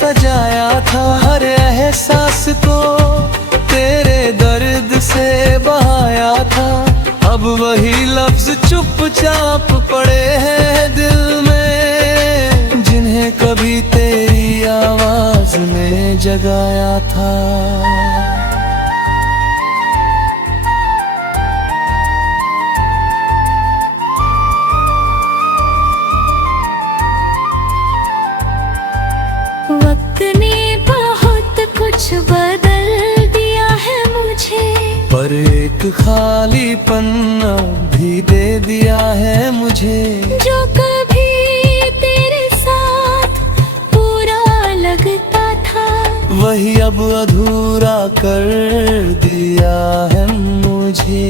सजाया था, हर एहसास को तेरे दर्द से बहाया था। अब वही लफ्ज चुपचाप पड़े हैं दिल में, जिन्हें कभी तेरी आवाज ने जगाया था। वक्त ने बहुत कुछ बदल दिया है मुझे, पर एक खाली पन्ना भी दे दिया है मुझे। जो कभी तेरे साथ पूरा लगता था, वही अब अधूरा कर दिया है मुझे।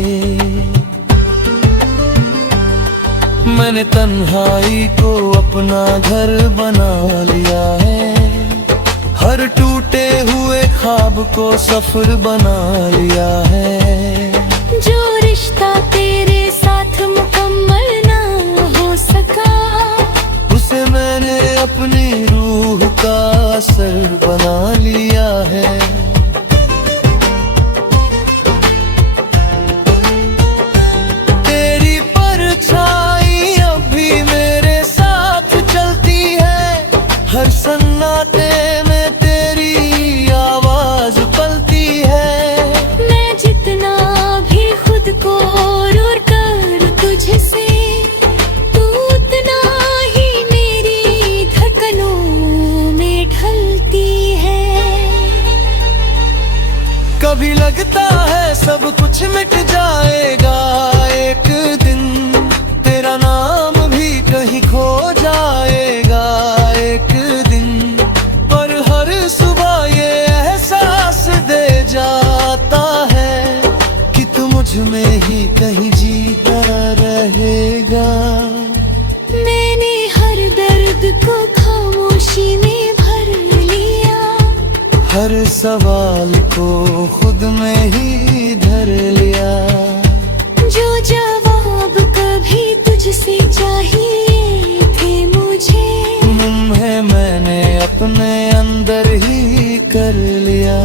मैंने तन्हाई को अपना घर बना लिया है, हर टूटे हुए ख्वाब को सफर बना लिया है। जो रिश्ता तेरे साथ मुकम्मल ना हो सका, उसे मैंने अपनी रूह का असर बना लिया है। तेरी परछाई अब भी मेरे साथ चलती है, हर सन्नाटे में कभी लगता है सब कुछ मिट जाएगा एक दिन, तेरा नाम भी कहीं खो जाएगा एक दिन। पर हर सुबह ये एहसास दे जाता है कि तू मुझ में ही कहीं जीता रहेगा। मैंने हर दर्द को खामोशी में भर लिया, हर सवाल को खुद में ही धर लिया। जो जवाब कभी तुझसे चाहिए थे मुझे, तुम्हें मैंने अपने अंदर ही कर लिया।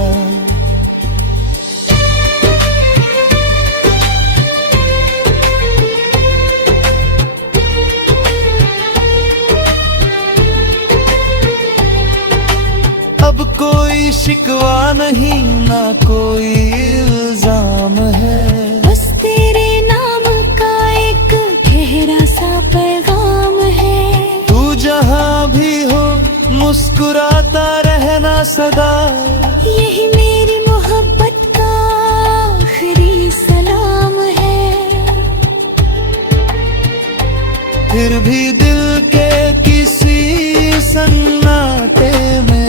अब कोई शिकवा नहीं, ना कोई इल्जाम है, बस तेरे नाम का एक गहरा सा पैगाम है। तू जहाँ भी हो मुस्कुराता रहना सदा, यही मेरी मोहब्बत का आखिरी सलाम है। फिर भी दिल के किसी सन्नाटे में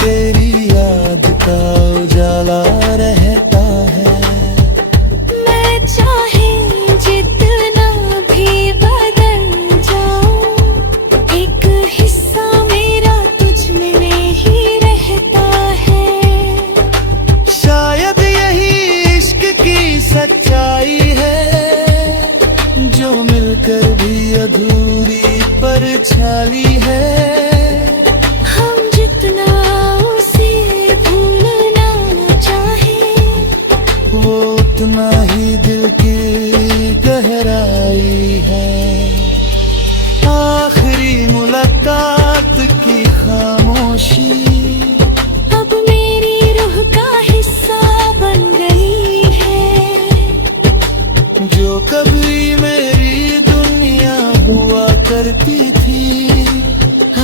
तेरी याद का उजाला रहता है। मैं चाहे जितना भी बदल जाऊं, एक हिस्सा मेरा तुझ में ही रहता है। शायद यही इश्क की सच्चाई है, जो मिलकर भी अधूरी परछाई है। उतना ही दिल की गहराई है। आखिरी मुलाकात की खामोशी अब मेरी रूह का हिस्सा बन गई है। जो कभी मेरी दुनिया हुआ करती थी,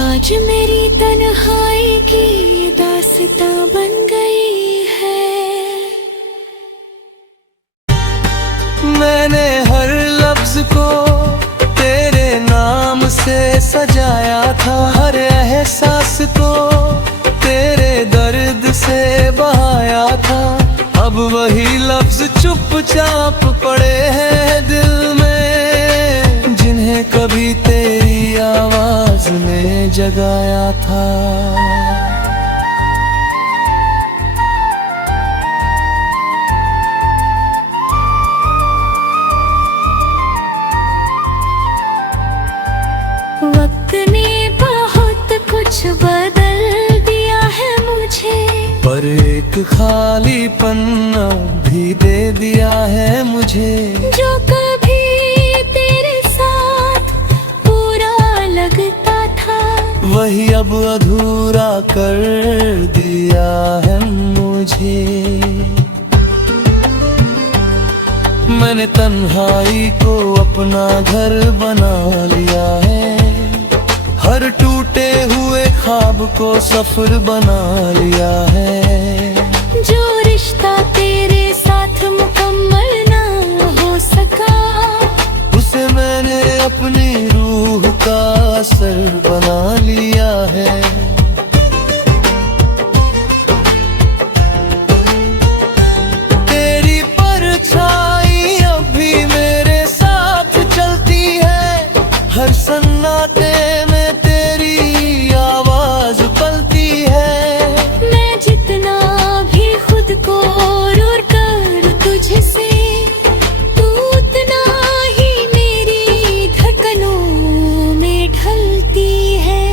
आज मेरी तन्हाई की दास्तां बन गई है। मैंने हर लफ्ज को तेरे नाम से सजाया था, हर एहसास को तेरे दर्द से बहाया था। अब वही लफ्ज चुपचाप पड़े हैं दिल में, जिन्हें कभी तेरी आवाज ने जगाया था। वक्त ने बहुत कुछ बदल पर एक खालीपन भी दे दिया है मुझे। जो कभी तेरे साथ पूरा लगता था, वही अब अधूरा कर दिया है मुझे। मैंने तन्हाई को अपना घर बना लिया है, हर टूटे हुए ख्वाब को सफर बना लिया है। जो रिश्ता तेरे साथ मुकम्मल ना हो सका, उसे मैंने अपनी रूह का असर बना लिया है। तेरी परछाई अब भी मेरे साथ चलती है, हर सन्नाटे में तेरी आवाज पलती है। मैं जितना भी खुद को दूर कर तुझसे, तू उतना ही मेरी धड़कनों में ढलती है।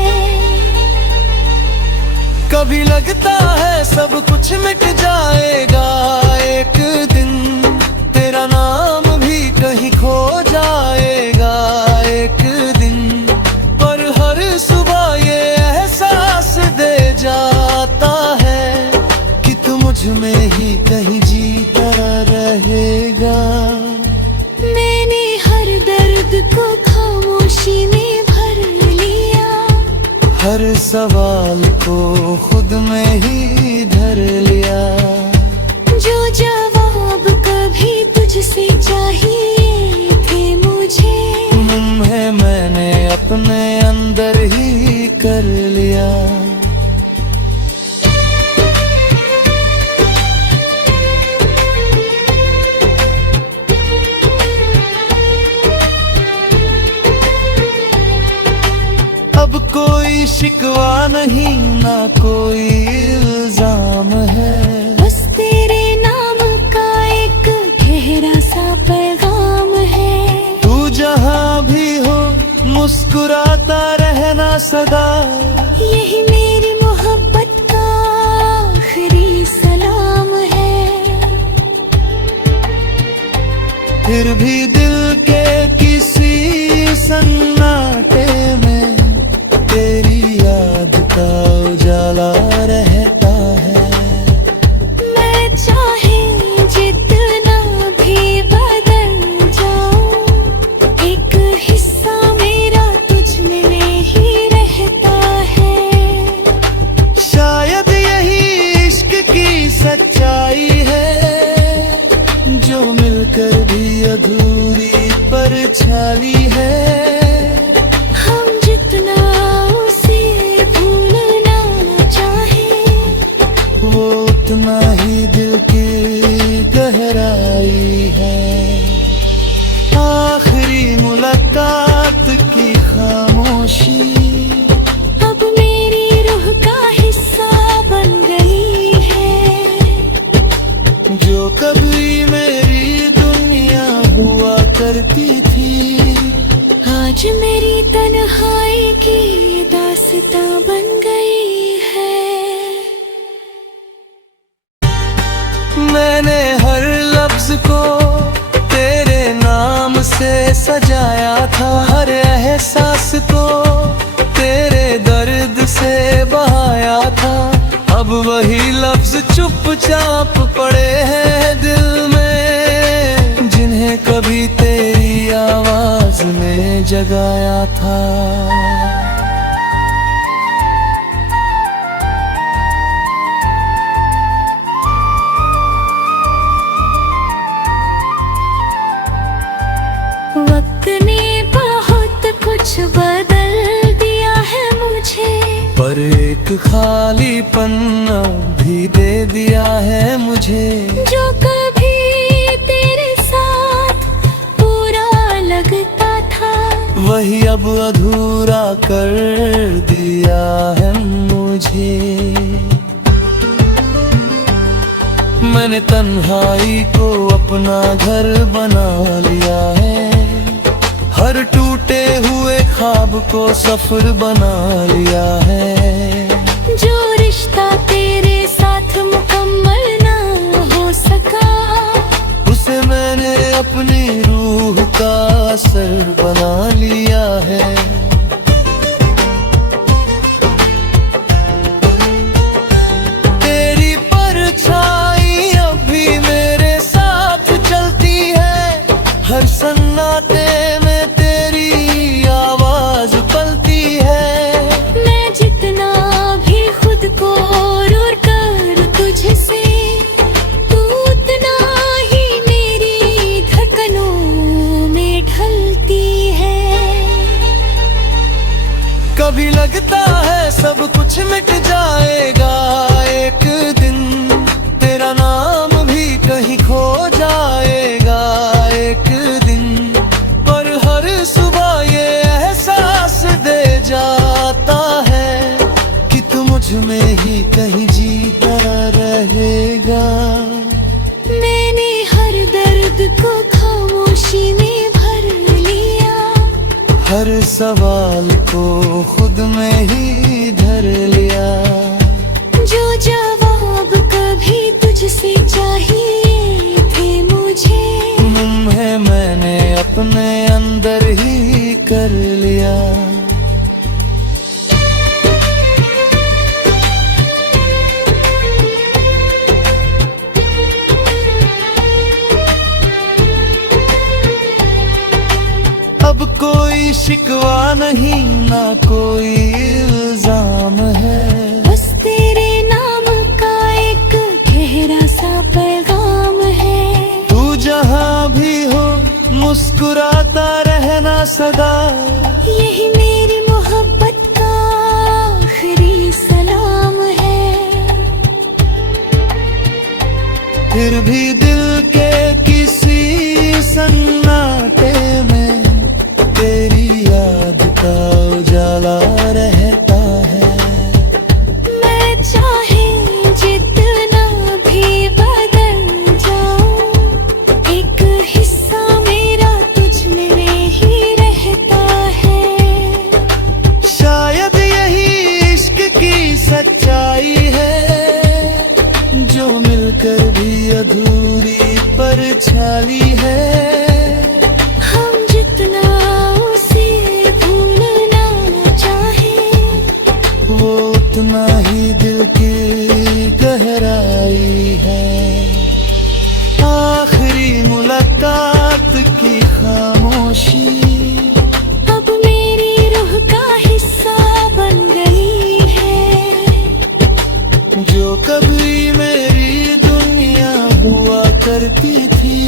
कभी लगता है सब कुछ मिट जाएगा एक दिन, तेरा नाम भी कहीं खो जाएगा एक दिन। पर हर सुबह ये एहसास दे जाता है कि तू मुझ में ही कहीं जीता रहेगा। मैंने हर दर्द को खामोशी में भर लिया, हर सवाल को खुद में ही धर लिया। जो जवाब कभी तुझसे चाहिए थे मुझे, तुम्हें मैंने अपने अंदर ही कर लिया। अब कोई शिकवा नहीं, ना कोई इल्जाम है, बस तेरे नाम का एक गहरा सा पैगाम है। तू जहाँ भी हो मुस्कुराता रहना सदा, यही मेरी मोहब्बत का आखिरी सलाम है। फिर भी दिल के किसी सन्नाटे में तेरी याद का उजाला रहता है। मैं चाहे जितना भी बदल जाऊं, एक हिस्सा मेरा तुझ में ही रहता है। शायद यही इश्क की सच्चाई है, जो मिलकर भी अधूरी परछाई है। हम जितना उसे भूलना चाहे, वो उतना ही दिल की गहराई है। आखिरी मुलाकात की खामोशी अब मेरी रूह का हिस्सा बन गई है। जो कभी मेरी दुनिया हुआ करती थी, आज मेरी तन्हाई की दास्तां बन गई है। मैंने हर लफ्ज को तेरे नाम से सजाया था, हर एहसास को तेरे दर्द से बहाया था। अब वही लफ्ज चुपचाप पड़े हैं दिल में, जिन्हें कभी तेरी आवाज में जगाया था। वक्त ने बहुत कुछ बदल दिया है मुझे, पर एक खालीपन भी दे दिया है मुझे। जो कभी तेरे साथ पूरा लगता था, वही अब अधूरा कर दिया है मुझे। मैंने तन्हाई को अपना घर बना लिया है, हर टूटे हुए ख्वाब को सफर बना लिया है। जो रिश्ता तेरे साथ असर बना लिया है। तेरी परछाई अब भी मेरे साथ चलती है, हर सन्नाटे में तेरी आवाज पलती है। मैं जितना भी खुद को दूर कर तुझसे, तू उतना ही मेरी धड़कनों में ढलती है। कभी लगता है सब कुछ मिट जाएगा एक दिन, तेरा नाम भी कहीं खो जाएगा एक दिन। पर हर सुबह ये एहसास दे जाता है कि तू मुझ में ही कहीं जीता रहेगा। मैंने हर दर्द को खामोशी में भर लिया, हर सवाल को खुद में ही धर लिया। जो जवाब कभी तुझसे चाहिए थे मुझे, है मैंने अपने अंदर ही कर लिया। अब कोई शिकवा नहीं, ना कोई इल्जाम है, बस तेरे नाम का एक गहरा सा पैगाम है। तू जहाँ भी हो मुस्कुराता रहना सदा, यही मेरी मोहब्बत का आखिरी सलाम है। फिर भी दिल के किसी सन्नाटे में तेरी याद का उजाला रहता है। मैं चाहे जितना भी बदल जाऊं, एक हिस्सा मेरा तुझ में ही रहता है। शायद यही इश्क की सच्चाई है, जो मिलकर भी अधूरी परछाई है। हम जितना उसे भूलना चाहें, वो उतना ही दिल की गहराई है। आखिरी मुलाकात की खामोशी अब मेरी रूह का हिस्सा बन गई है। जो कभी मेरी दुनिया हुआ करती थी,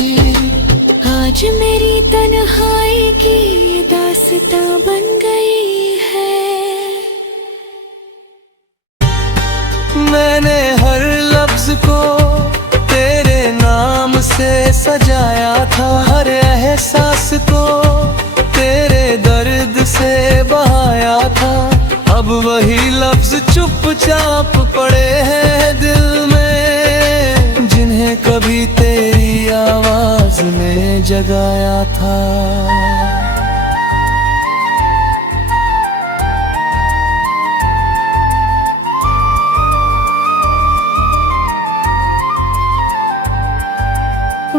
आज मेरी तन्हाई की दास्तां बन गई है। मैंने हर लफ्ज को तेरे नाम से सजाया था, हर एहसास को तेरे दर्द से बहाया था। अब वही लफ्ज चुपचाप पड़े हैं दिल में, जिन्हें कभी तेरी आवाज ने जगाया था।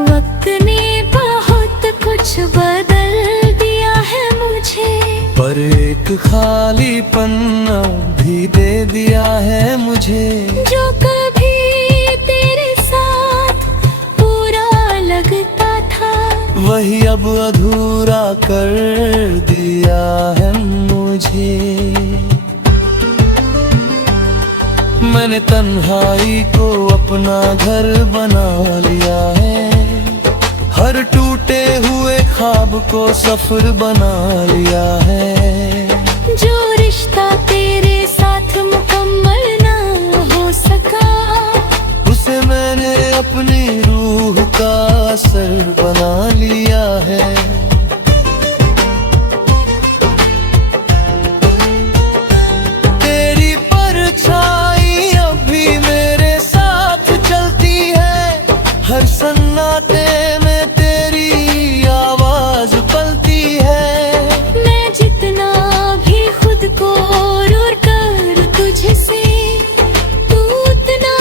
वक्त ने बहुत कुछ बदल दिया है मुझे, पर एक खाली पन्ना भी दे दिया है मुझे। जो कभी तेरे साथ पूरा लगता था, वही अब अधूरा कर दिया है मुझे। मैंने तन्हाई को अपना घर बना लिया है, हर टूटे हुए ख्वाब को सफर बना लिया है। जो रिश्ता तेरे साथ मुकम्मल ना हो सका, उसे मैंने अपनी रूह का असर बना लिया है। तेरी परछाई अब भी मेरे साथ चलती है, हर सन्नाटे में तेरी आवाज पलती है। मैं जितना भी खुद को दूर कर तुझसे, तू उतना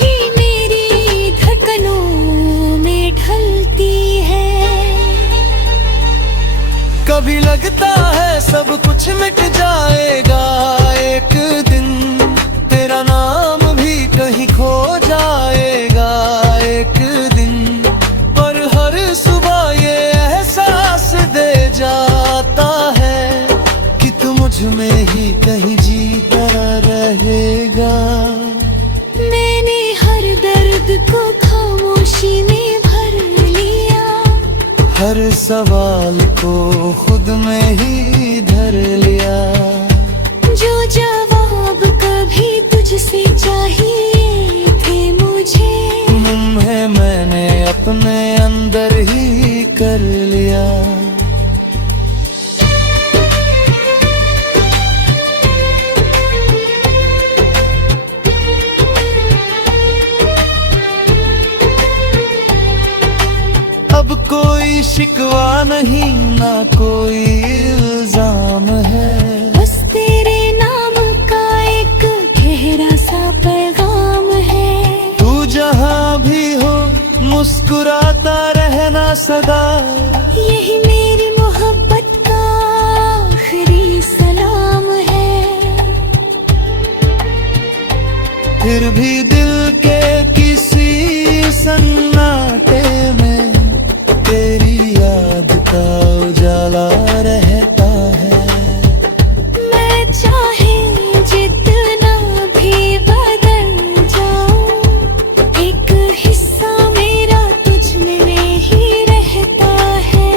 ही मेरी धड़कनों में ढलती है। लगता है सब कुछ मिट जाएगा एक दिन, तेरा नाम भी कहीं खो जाएगा एक दिन। पर हर सुबह ये एहसास दे जाता है कि तू मुझ में ही कहीं जीता रहेगा। मैंने हर दर्द को खामोशी में भर लिया, हर सवाल को खुद में ही धर लिया। जो जवाब कभी तुझसे चाहिए थे मुझे, तुम्हें मैंने अपने अंदर ही कर लिया। अब कोई शिकवा नहीं, ना कोई इल्जाम है, बस तेरे नाम का एक गहरा सा पैगाम है। तू जहाँ भी हो मुस्कुराता रहना सदा, यही मेरी मोहब्बत का आखिरी सलाम है। फिर भी दिल के किसी सन्नाटे में तेरी याद का उजाला रहता है। मैं चाहे जितना भी बदल जाऊं, एक हिस्सा मेरा तुझ में ही रहता है।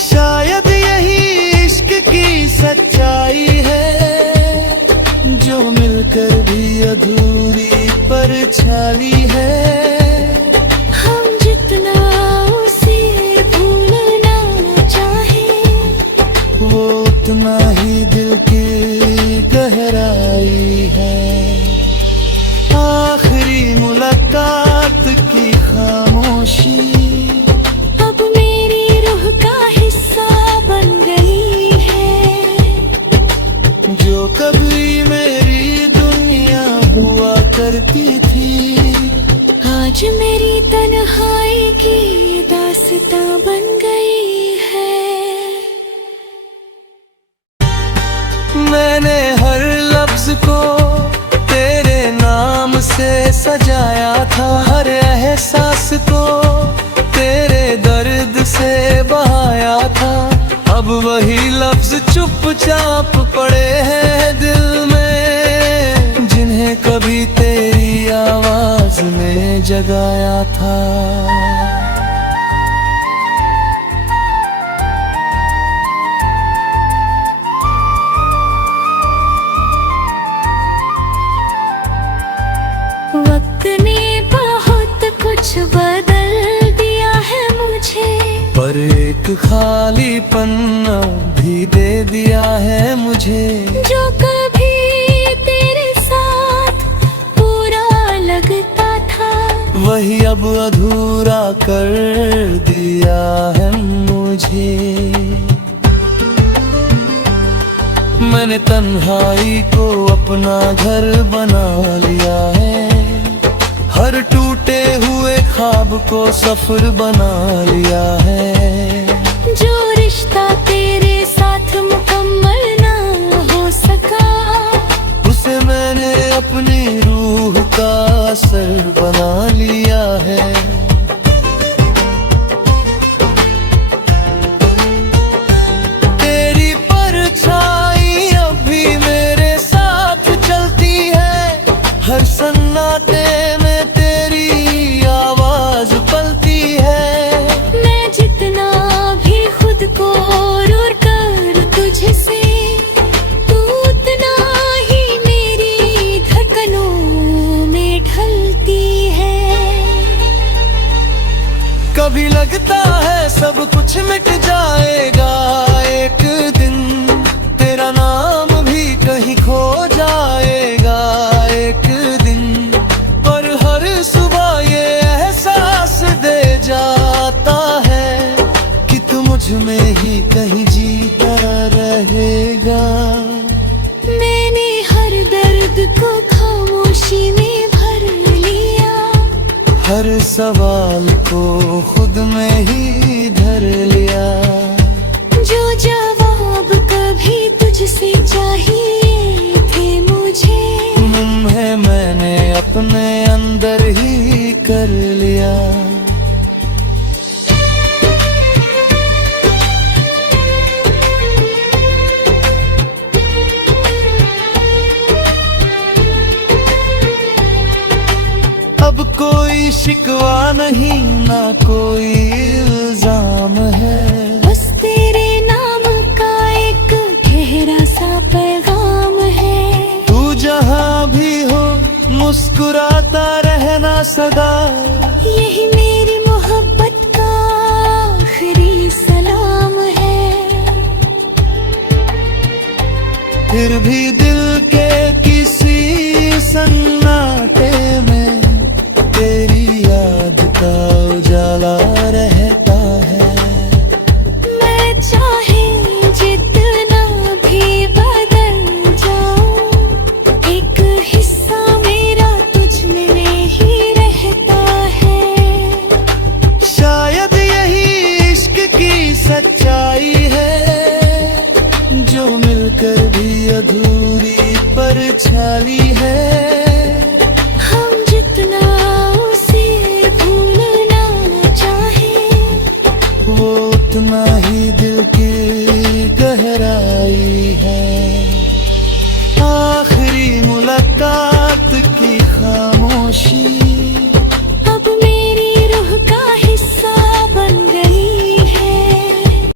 शायद यही इश्क की सच्चाई है, जो मिलकर भी अधूरी परछाई है। हम जितना उसे भूलना चाहें, वो उतना ही दिल की गहराई है। आखिरी मुलाकात की खामोशी अब मेरी रूह का हिस्सा बन गई है। जो कभी मेरी दुनिया हुआ करती थी, आज मेरी तन्हाई की दास्तां बन गई है। मैंने हर लफ्ज को तेरे नाम से सजाया था, हर एहसास को तेरे दर्द से बहाया था। अब वही लफ्ज चुपचाप पड़े हैं दिल में, जिन्हें कभी तेरी आवाज ने जगाया था। वक्त ने बहुत कुछ बदल दिया है मुझे, पर एक खालीपन भी दे दिया है मुझे। जो कभी तेरे साथ पूरा लगता था, वही अब अधूरा कर दिया है मुझे। मैंने तन्हाई को अपना घर बना लिया है, हर टूटे हुए ख्वाब को सफर बना लिया है। जो रिश्ता तेरे साथ मुकम्मल ना हो सका, उसे मैंने अपनी रूह का असर बना लिया है। तेरी परछाई अब भी मेरे साथ चलती है, हर सन्नाटे में तेरी आवाज पलती है। मैं जितना भी खुद को दूर कर तुझसे, तू उतना ही मेरी धड़कनों में ढलती है। कभी लगता है सब कुछ मिट जाएगा एक दिन, तेरा नाम भी कहीं खो जाएगा एक दिन। पर हर सुबह ये एहसास दे जाता है कि तू मुझ में ही कहीं जीता रहेगा। मैंने हर दर्द को खामोशी में भर लिया, हर सवाल को खुद में ही धर लिया। जो जवाब कभी तुझसे चाहिए थे मुझे, तुम्हें मैंने अपने अंदर ही कर लिया। अब कोई शिकवा नहीं, ना कोई इल्जाम है, बस तेरे नाम का एक गहरा सा पैगाम है। तू जहाँ भी हो मुस्कुराता रहना सदा, यही मेरी मोहब्बत का आखिरी सलाम है। फिर भी दिल के किसी सन्नाटे में तेरी याद का उजाला रहता है। मैं चाहे जितना भी बदल जाऊं, एक हिस्सा मेरा तुझ में ही रहता है। शायद यही इश्क की सच्चाई है, जो मिलकर भी अधूरी परछाई है। हम जितना उसे भूलना चाहें, वो उतना ही दिल की गहराई है। आखिरी मुलाकात की